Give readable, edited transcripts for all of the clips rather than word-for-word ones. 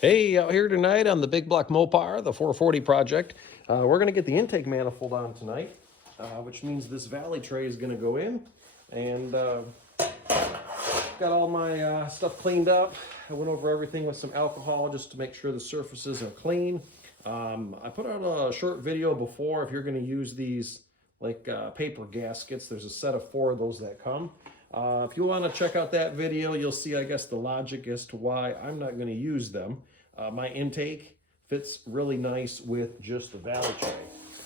Hey, out here tonight on the Big Block Mopar, the 440 project. We're going to get the intake manifold on tonight, which means this valley tray is going to go in. And got all my stuff cleaned up. I went over everything with some alcohol just to make sure the surfaces are clean. I put out a short video before if you're going to use these like paper gaskets. There's a set of 4 of those that come. If you want to check out that video, you'll see, I guess, the logic as to why I'm not going to use them. My intake fits really nice with just the valley tray.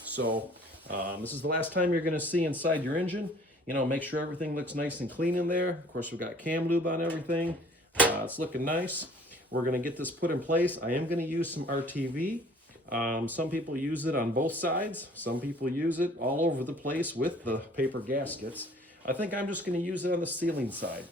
So this is the last time you're going to see inside your engine. You know, make sure everything looks nice and clean in there. Of course, we've got cam lube on everything. It's looking nice. We're going to get this put in place. I am going to use some RTV. Some people use it on both sides. Some people use it all over the place with the paper gaskets. I think I'm just going to use it on the sealing side.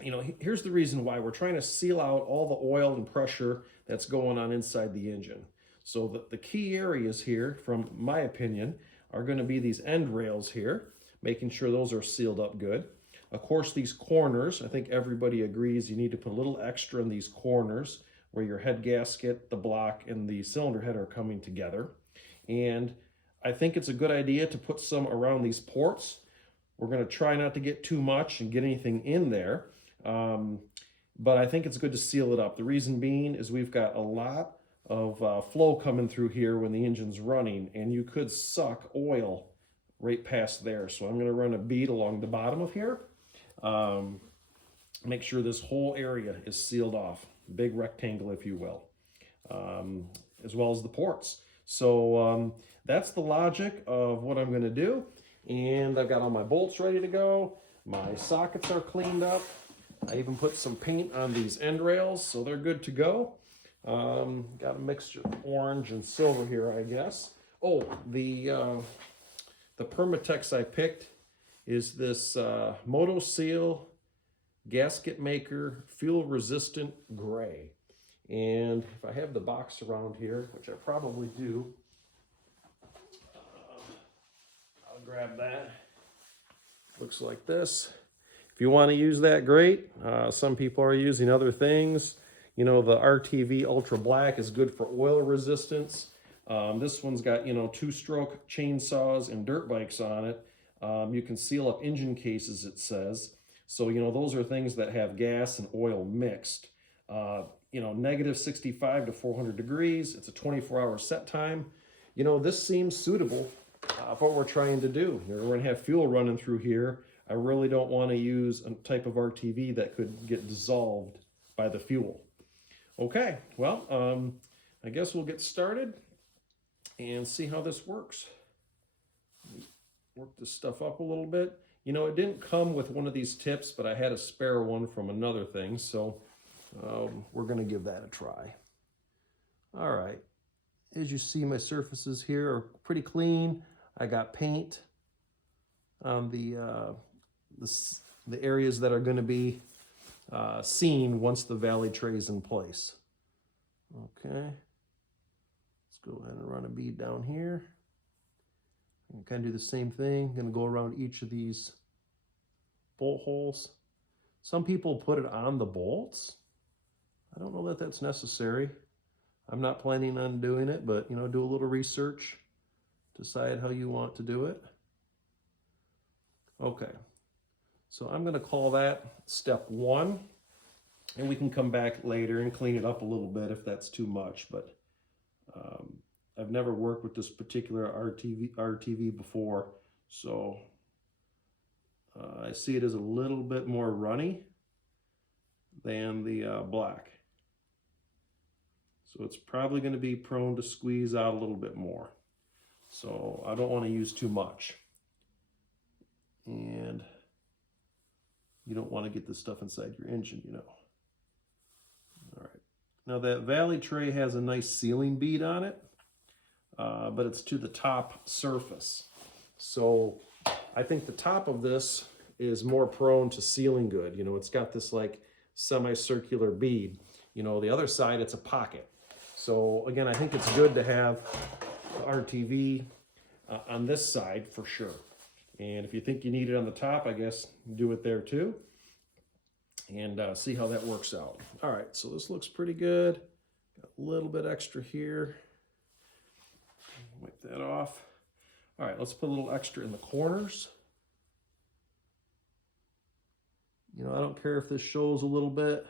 You know, here's the reason why. We're trying to seal out all the oil and pressure that's going on inside the engine. So the key areas here, from my opinion, are going to be these end rails here, making sure those are sealed up good. Of course, these corners, I think everybody agrees you need to put a little extra in these corners where your head gasket, the block, and the cylinder head are coming together. And I think it's a good idea to put some around these ports. We're going to try not to get too much and get anything in there. But I think it's good to seal it up. The reason being is we've got a lot of flow coming through here when the engine's running, and you could suck oil right past there. So I'm going to run a bead along the bottom of here. Make sure this whole area is sealed off. Big rectangle, if you will, as well as the ports. So that's the logic of what I'm going to do. And I've got all my bolts ready to go. My sockets are cleaned up. I even put some paint on these end rails, so they're good to go. Got a mixture of orange and silver here, I guess. Oh, the Permatex I picked is this MotoSeal Gasket Maker Fuel Resistant Gray. And if I have the box around here, which I probably do, I'll grab that. Looks like this. If you want to use that, great. Some people are using other things. You know, the RTV Ultra Black is good for oil resistance. This one's got, you know, 2-stroke chainsaws and dirt bikes on it. You can seal up engine cases, it says. So, you know, those are things that have gas and oil mixed. You know, negative 65 to 400 degrees. It's a 24-hour set time. You know, this seems suitable for what we're trying to do. We're going to have fuel running through here. I really don't want to use a type of RTV that could get dissolved by the fuel. Okay, well, I guess we'll get started and see how this works. Work this stuff up a little bit. You know, it didn't come with one of these tips, but I had a spare one from another thing, so we're going to give that a try. All right, as you see, my surfaces here are pretty clean. I got paint on the areas that are going to be seen once the valley tray is in place. Okay, let's go ahead and run a bead down here. And kind of do the same thing. I'm going to go around each of these bolt holes. Some people put it on the bolts. I don't know that that's necessary. I'm not planning on doing it, but, you know, do a little research. Decide how you want to do it. Okay, so I'm going to call that step 1, and we can come back later and clean it up a little bit if that's too much, but I've never worked with this particular RTV before, so I see it as a little bit more runny than the black. So it's probably going to be prone to squeeze out a little bit more. So I don't want to use too much. And you don't want to get this stuff inside your engine, you know. All right. Now that valley tray has a nice sealing bead on it, but it's to the top surface. So I think the top of this is more prone to sealing good. You know, it's got this like semicircular bead. You know, the other side, it's a pocket. So again, I think it's good to have RTV on this side for sure. And if you think you need it on the top, I guess do it there too. and see how that works out. All right, so this looks pretty good. Got a little bit extra here. Wipe that off. All right, let's put a little extra in the corners. You know, I don't care if this shows a little bit.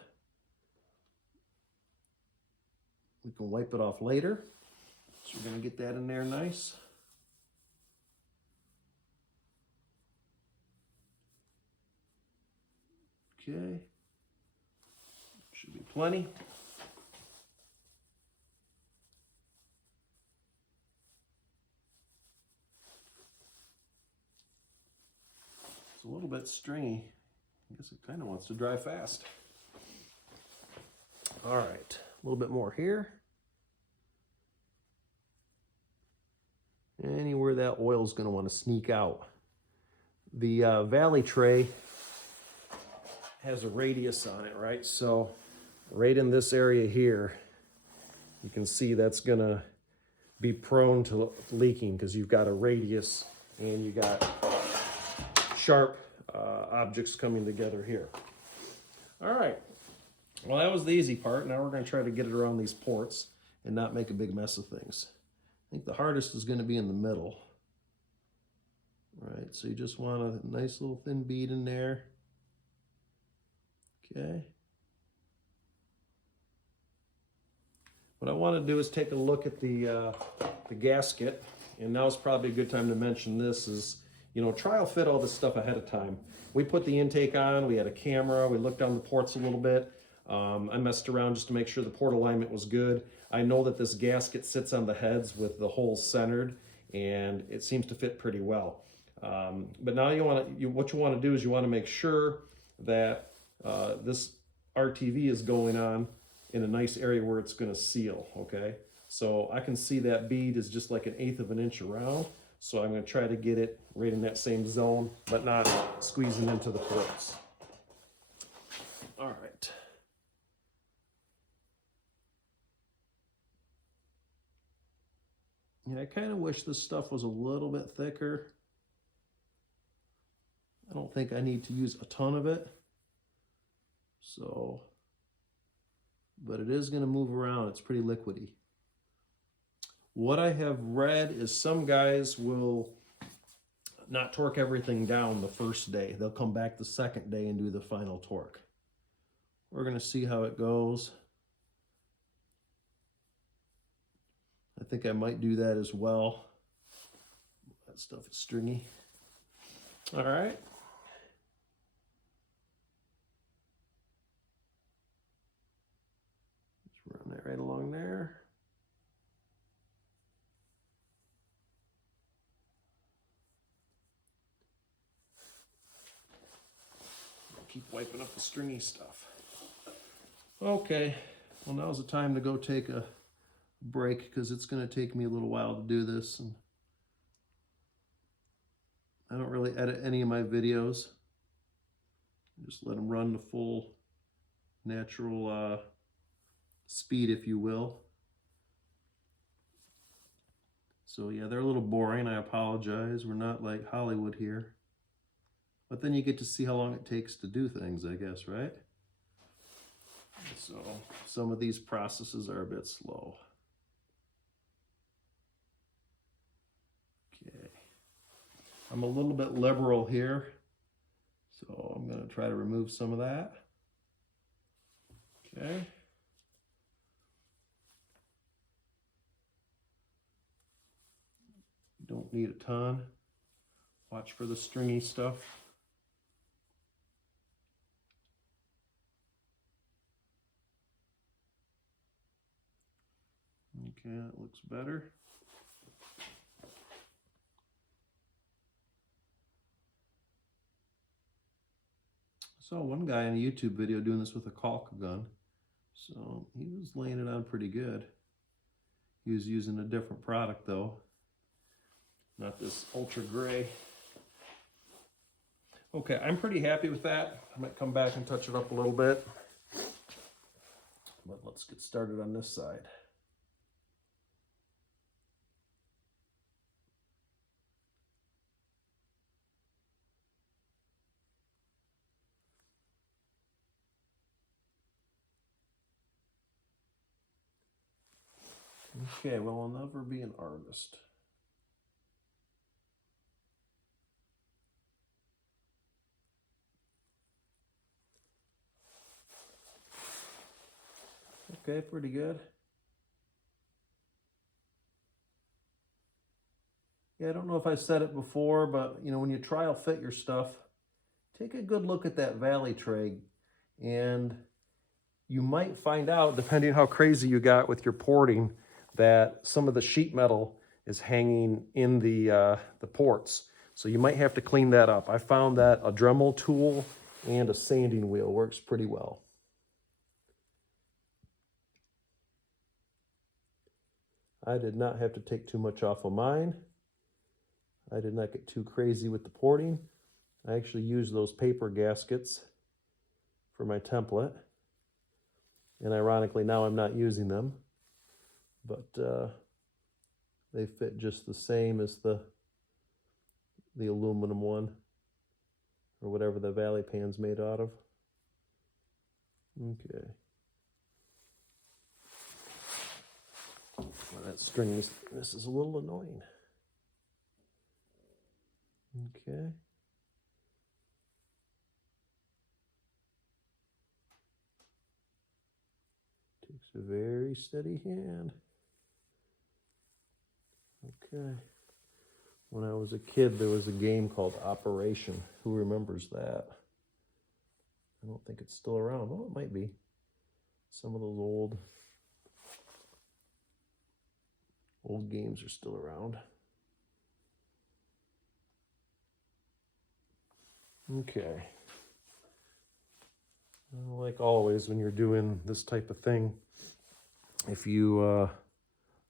We can wipe it off later. So we're gonna get that in there nice. Okay. Should be plenty. It's a little bit stringy. I guess it kind of wants to dry fast. All right, a little bit more here. Anywhere that oil is going to want to sneak out. The valley tray has a radius on it, right? So right in this area here, you can see that's going to be prone to leaking because you've got a radius and you got sharp objects coming together here. All right, well, that was the easy part. Now we're going to try to get it around these ports and not make a big mess of things. I think the hardest is going to be in the middle. Right, so you just want a nice little thin bead in there. Okay. What I want to do is take a look at the gasket, and now is probably a good time to mention this is, you know, trial fit all this stuff ahead of time. We put the intake on, we had a camera, we looked down the ports a little bit. I messed around just to make sure the port alignment was good. I know that this gasket sits on the heads with the holes centered, and it seems to fit pretty well. But now what you want to do is you want to make sure that this RTV is going on in a nice area where it's going to seal, okay? So I can see that bead is just like 1/8 of an inch around, so I'm going to try to get it right in that same zone, but not squeezing into the ports. All right. Yeah, I kind of wish this stuff was a little bit thicker. I don't think I need to use a ton of it. So, but it is going to move around. It's pretty liquidy. What I have read is some guys will not torque everything down the first day. They'll come back the second day and do the final torque. We're going to see how it goes. I think I might do that as well. That stuff is stringy. All right. Just run that right along there. Keep wiping up the stringy stuff. Okay, well, now's the time to go take a break because it's going to take me a little while to do this. And I don't really edit any of my videos. I just let them run the full natural speed, if you will. So yeah, they're a little boring. I apologize. We're not like Hollywood here. But then you get to see how long it takes to do things, I guess, right? So some of these processes are a bit slow. Okay. I'm a little bit liberal here, so I'm going to try to remove some of that. Okay. You don't need a ton. Watch for the stringy stuff. Okay, that looks better. I saw one guy in a YouTube video doing this with a caulk gun, so he was laying it on pretty good. He was using a different product though, not this ultra gray. Okay, I'm pretty happy with that. I might come back and touch it up a little bit, but let's get started on this side. Okay, well, I'll never be an artist. Okay, pretty good. Yeah, I don't know if I said it before, but you know, when you trial fit your stuff, take a good look at that valley tray, and you might find out, depending how crazy you got with your porting, that some of the sheet metal is hanging in the ports. So you might have to clean that up. I found that a Dremel tool and a sanding wheel works pretty well. I did not have to take too much off of mine. I did not get too crazy with the porting. I actually used those paper gaskets for my template. And ironically, now I'm not using them, but they fit just the same as the aluminum one, or whatever the valley pan's made out of. Okay. Well, that string, this is a little annoying. Okay. Takes a very steady hand. Okay. When I was a kid, there was a game called Operation. Who remembers that? I don't think it's still around. Oh, it might be. Some of those old games are still around. Okay. Like always, when you're doing this type of thing, if you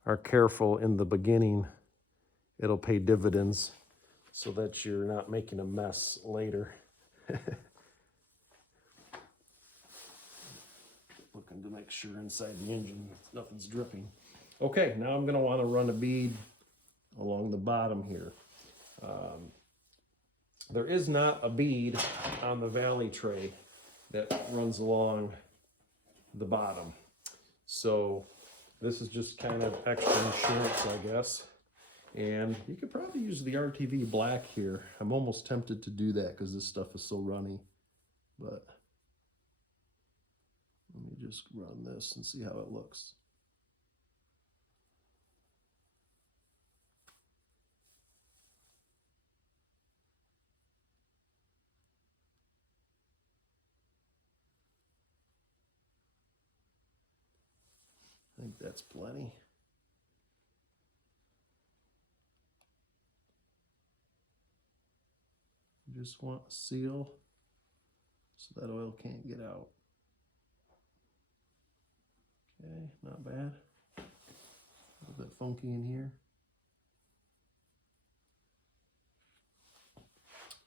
are careful in the beginning, it'll pay dividends so that you're not making a mess later. Looking to make sure inside the engine nothing's dripping. Okay, now I'm going to want to run a bead along the bottom here. There is not a bead on the valley tray that runs along the bottom. So this is just kind of extra insurance, I guess. And you could probably use the RTV black here. I'm almost tempted to do that because this stuff is so runny. But let me just run this and see how it looks. I think that's plenty. You just want a seal so that oil can't get out. Okay, not bad. A little bit funky in here.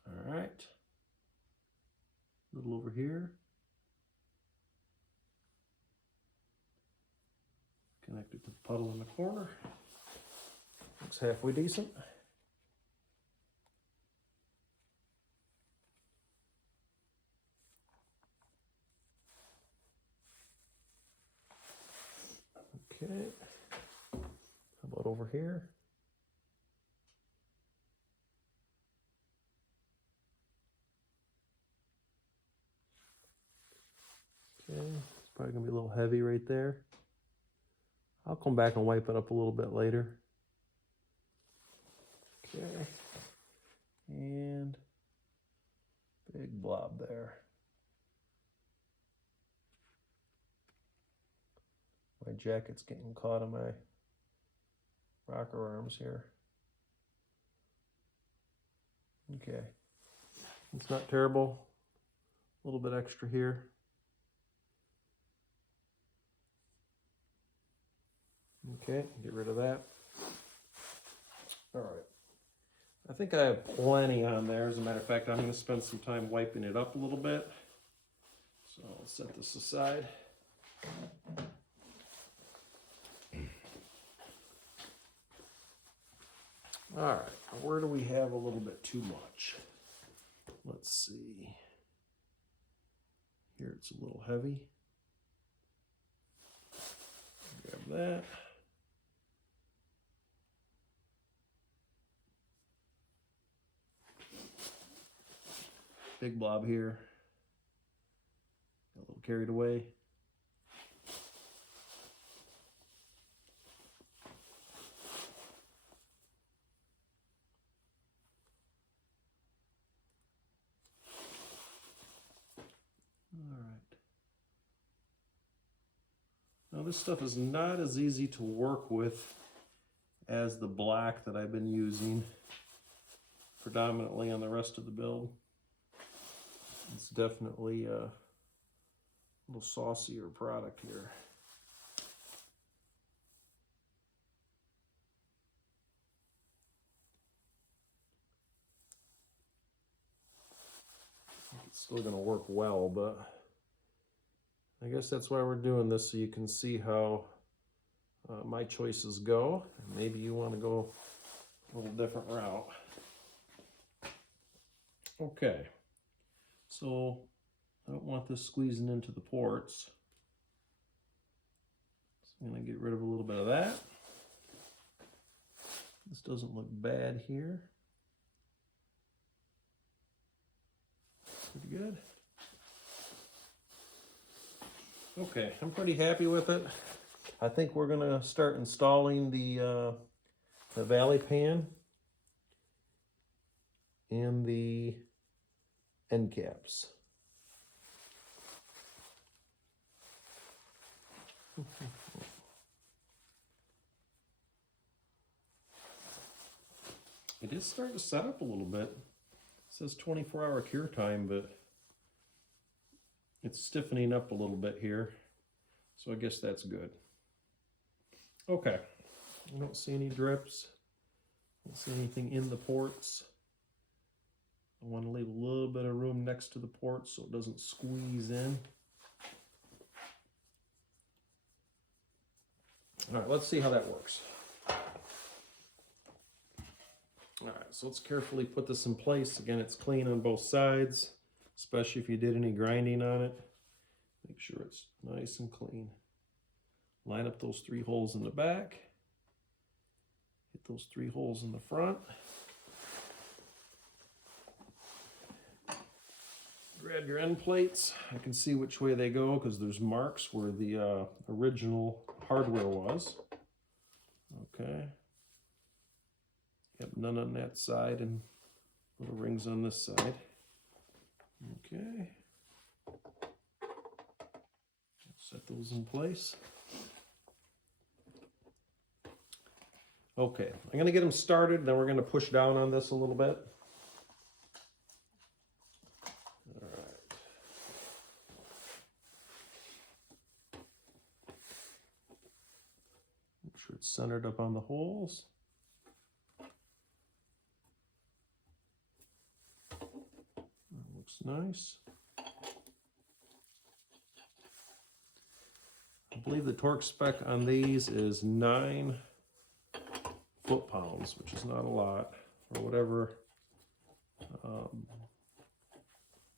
All right. A little over here. Connect it to the puddle in the corner. Looks halfway decent. Okay. How about over here? Okay, it's probably gonna be a little heavy right there. I'll come back and wipe it up a little bit later. Okay, and big blob there. My jacket's getting caught on my rocker arms here. Okay, it's not terrible. A little bit extra here. Okay, get rid of that. All right. I think I have plenty on there. As a matter of fact, I'm going to spend some time wiping it up a little bit. So I'll set this aside. All right, where do we have a little bit too much? Let's see. Here it's a little heavy. Grab that. big blob here. Got a little carried away. All right. Now this stuff is not as easy to work with as the black that I've been using predominantly on the rest of the build. It's definitely a little saucier product here. It's still going to work well, but I guess that's why we're doing this, so you can see how my choices go. Maybe you want to go a little different route. Okay, so I don't want this squeezing into the ports. So I'm going to get rid of a little bit of that. This doesn't look bad here. Pretty good. Okay, I'm pretty happy with it. I think we're gonna start installing the valley pan and the end caps. It is starting to set up a little bit. It says 24-hour cure time, but it's stiffening up a little bit here. So I guess that's good. Okay, I don't see any drips. I don't see anything in the ports. I want to leave a little bit of room next to the ports so it doesn't squeeze in. All right, let's see how that works. All right, so let's carefully put this in place. Again, it's clean on both sides, especially if you did any grinding on it. Make sure it's nice and clean. Line up those 3 holes in the back. Hit those 3 holes in the front. Grab your end plates. I can see which way they go because there's marks where the original hardware was. Okay. Yep, none on that side and little rings on this side. Okay. Set those in place. Okay, I'm going to get them started, then we're going to push down on this a little bit. All right. Make sure it's centered up on the holes. That looks nice. I believe the torque spec on these is 9 foot-pounds, which is not a lot, or whatever.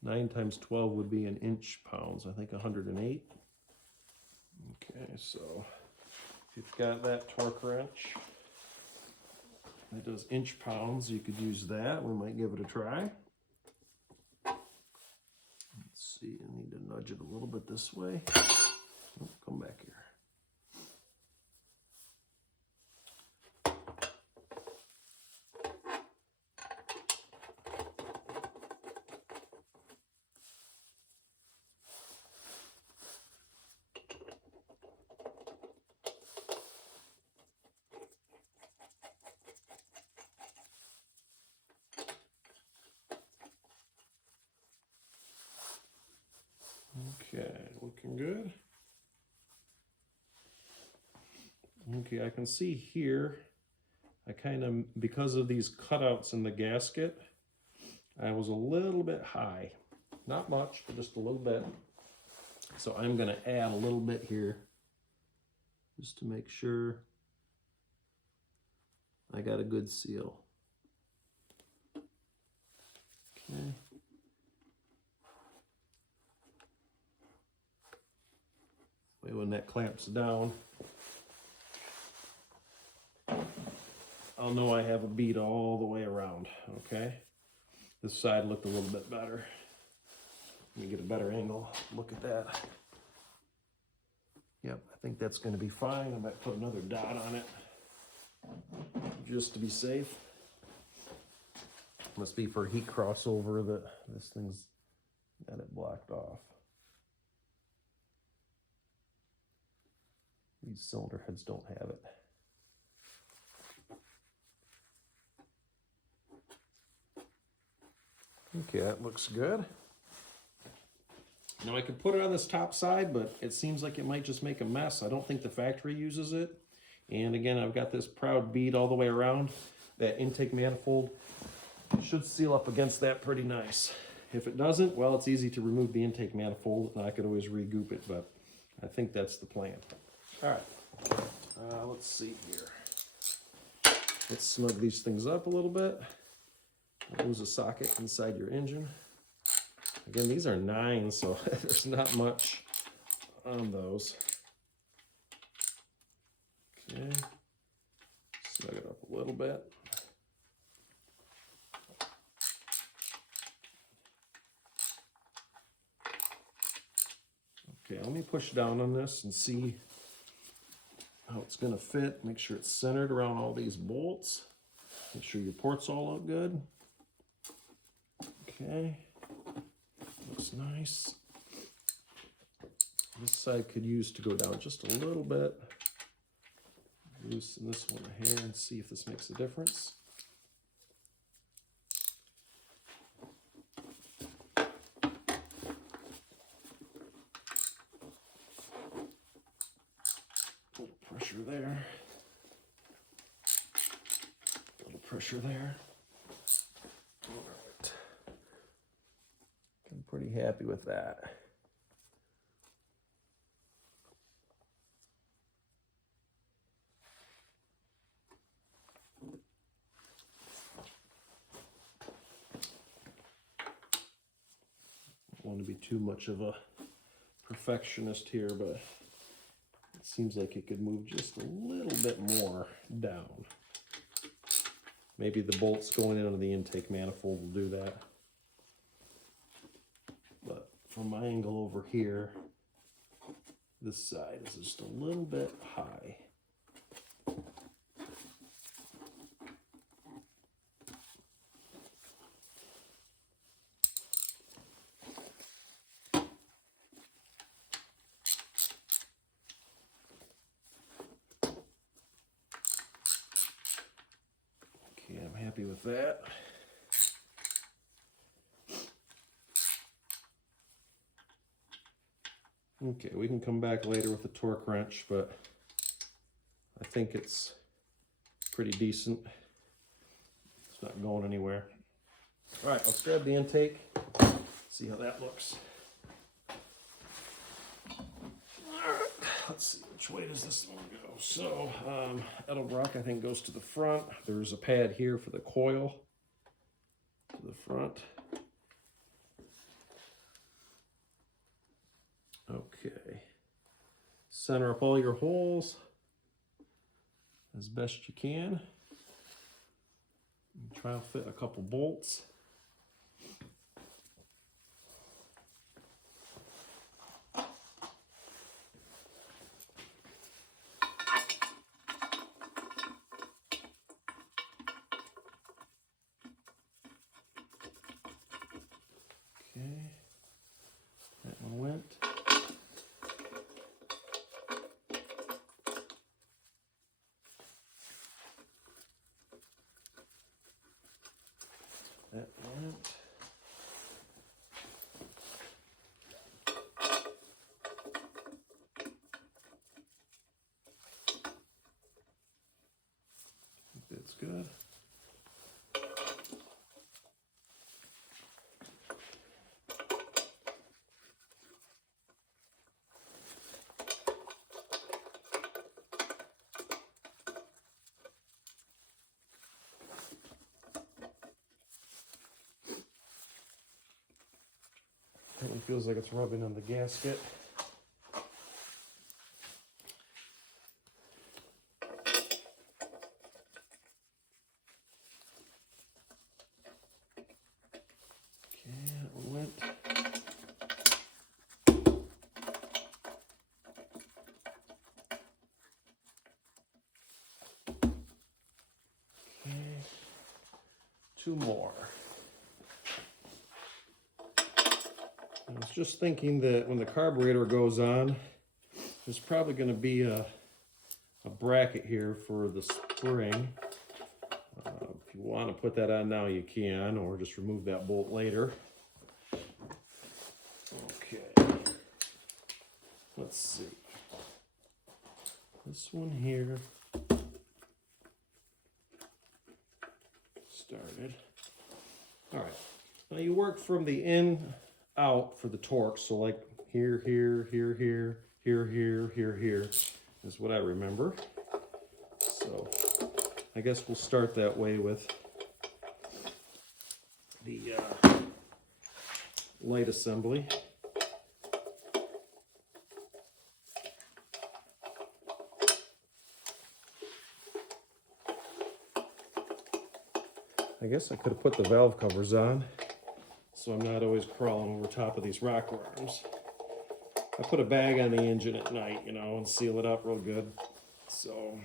9 times 12 would be in inch-pounds, I think 108. Okay, so if you've got that torque wrench that does inch-pounds, you could use that. We might give it a try. Let's see, I need to nudge it a little bit this way. Oh, come back here. Okay, looking good. Okay, I can see here, I kind of, because of these cutouts in the gasket, I was a little bit high. Not much, but just a little bit. So I'm going to add a little bit here, just to make sure I got a good seal. Okay. When that clamps down, I'll know I have a bead all the way around, okay? This side looked a little bit better. Let me get a better angle. Look at that. Yep, I think that's going to be fine. I might put another dot on it just to be safe. Must be for heat crossover that this thing's got it blocked off. These cylinder heads don't have it. Okay, that looks good. Now I could put it on this top side, but it seems like it might just make a mess. I don't think the factory uses it. And again, I've got this proud bead all the way around. That intake manifold should seal up against that pretty nice. If it doesn't, well, it's easy to remove the intake manifold, and I could always re-goop it, but I think that's the plan. All right, let's see here. Let's snug these things up a little bit. Lose a socket inside your engine. Again, these are 9, so there's not much on those. Okay, snug it up a little bit. Okay, let me push down on this and see how it's going to fit. Make sure it's centered around all these bolts. Make sure your ports all look good. Okay, looks nice. This side could use to go down just a little bit. Loosen this one here and see if this makes a difference. A little pressure there. A little pressure there. All right. I'm pretty happy with that. Want to be too much of a perfectionist here, but it seems like it could move just a little bit more down. Maybe the bolts going into the intake manifold will do that. But from my angle over here, this side is just a little bit high. Happy with that. Okay, we can come back later with a torque wrench, but I think it's pretty decent. It's not going anywhere. All right, let's grab the intake, see how that looks. All right, let's see, which way does this one go? So, Edelbrock, I think, goes to the front. There's a pad here for the coil to the front. Okay. Center up all your holes as best you can. Try to fit a couple bolts. Okay, that one went. That went. I think that's good. It feels like it's rubbing on the gasket. Okay, that one went. 2 more. I was just thinking that when the carburetor goes on, there's probably going to be a bracket here for the spring. If you want to put that on now, you can, or just remove that bolt later. Okay. Let's see. This one here started. All right. Now you work from the in out for the torque. So like here, here, here, here, here, here, here, here is what I remember. So I guess we'll start that way with the light assembly. I guess I could have put the valve covers on so I'm not always crawling over top of these rocker arms. I put a bag on the engine at night, you know, and seal it up real good. So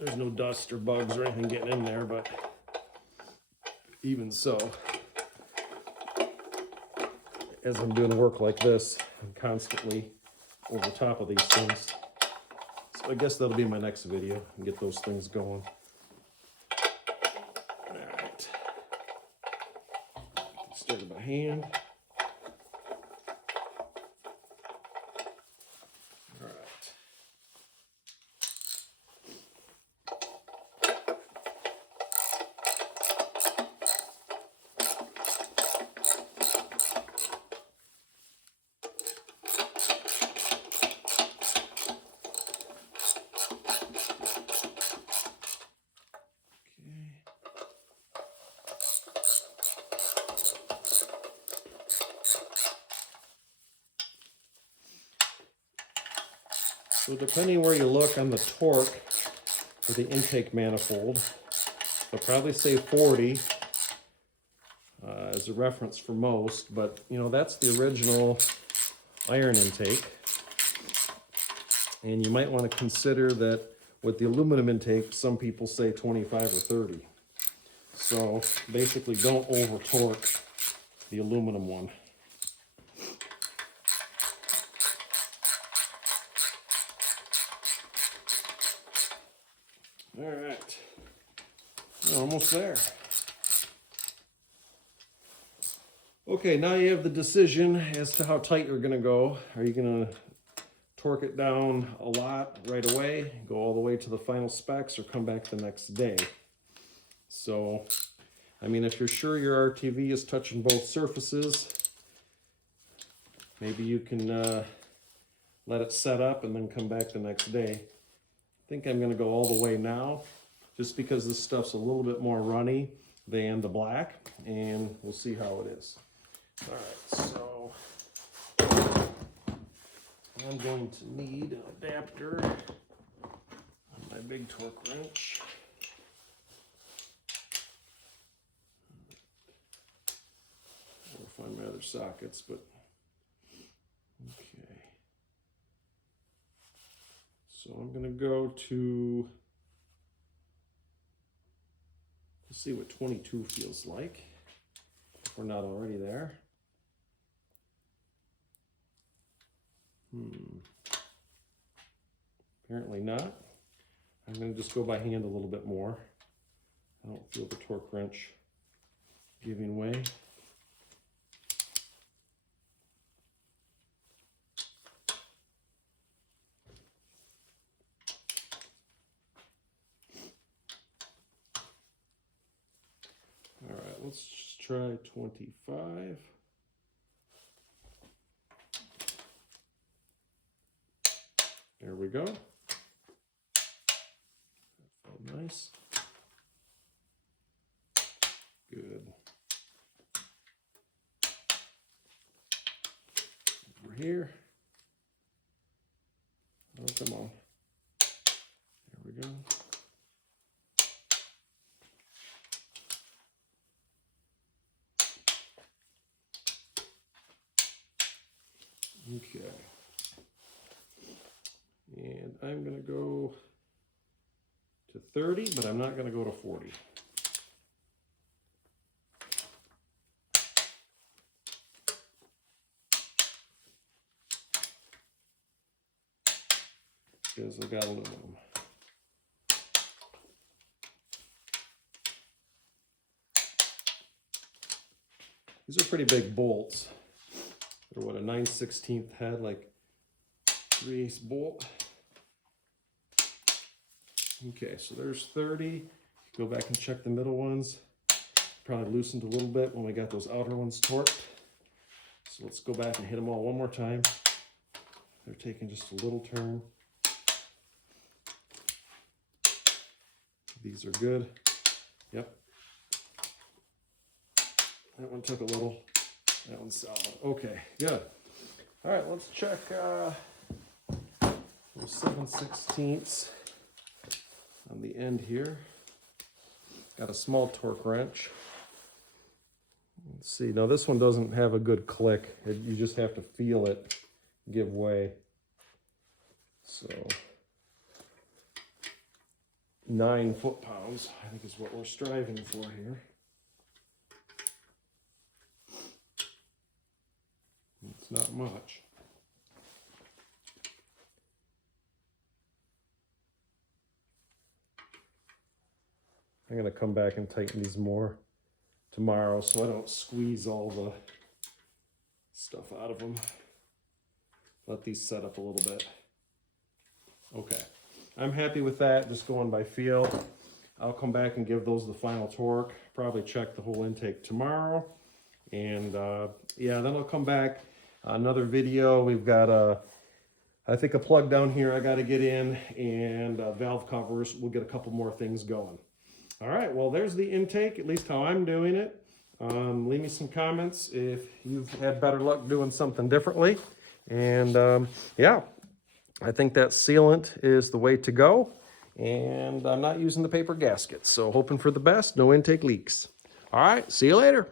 there's no dust or bugs or anything getting in there, but even so, as I'm doing work like this, I'm constantly over top of these things. So I guess that'll be my next video and get those things going. Alright. Started by hand. So depending where you look on the torque for the intake manifold, they'll probably say 40 as a reference for most, but you know, that's the original iron intake. And you might want to consider that with the aluminum intake, some people say 25 or 30. So basically don't over torque the aluminum one. All right, we're almost there. Okay, now you have the decision as to how tight you're gonna go. Are you gonna torque it down a lot right away, go all the way to the final specs, or come back the next day? So, I mean, if you're sure your RTV is touching both surfaces, maybe you can let it set up and then come back the next day. I think I'm going to go all the way now, just because this stuff's a little bit more runny than the black, and we'll see how it is. All right, so I'm going to need an adapter on my big torque wrench. I'll find my other sockets, but okay. So I'm going to go to, let's see what 22 feels like, if we're not already there. Apparently not. I'm going to just go by hand a little bit more. I don't feel the torque wrench giving way. All right, let's just try 25. There we go. That felt nice. Good. Over here. Oh, come on. There we go. Okay. And I'm going to go to 30, but I'm not going to go to 40. is I've got aluminum. These are pretty big bolts. They're what, a 9/16 head, like 3/8 bolt. Okay, so there's 30. Go back and check the middle ones. Probably loosened a little bit when we got those outer ones torqued. So let's go back and hit them all one more time. They're taking just a little turn. These are good. Yep. That one took a little. That one's solid. Okay, good. All right, let's check 7/16 on the end here. Got a small torque wrench. Let's see. Now this one doesn't have a good click. You just have to feel it give way. So 9 foot-pounds, I think, is what we're striving for here. It's not much. I'm going to come back and tighten these more tomorrow so I don't squeeze all the stuff out of them. Let these set up a little bit. Okay, I'm happy with that, just going by feel. I'll come back and give those the final torque, probably check the whole intake tomorrow. And yeah, then I'll come back, another video. We've got I think a plug down here I got to get in, and valve covers. We'll get a couple more things going. All right, well, there's the intake, at least how I'm doing it. Leave me some comments if you've had better luck doing something differently. And yeah, I think that sealant is the way to go. And I'm not using the paper gasket, so hoping for the best, no intake leaks. All right, see you later.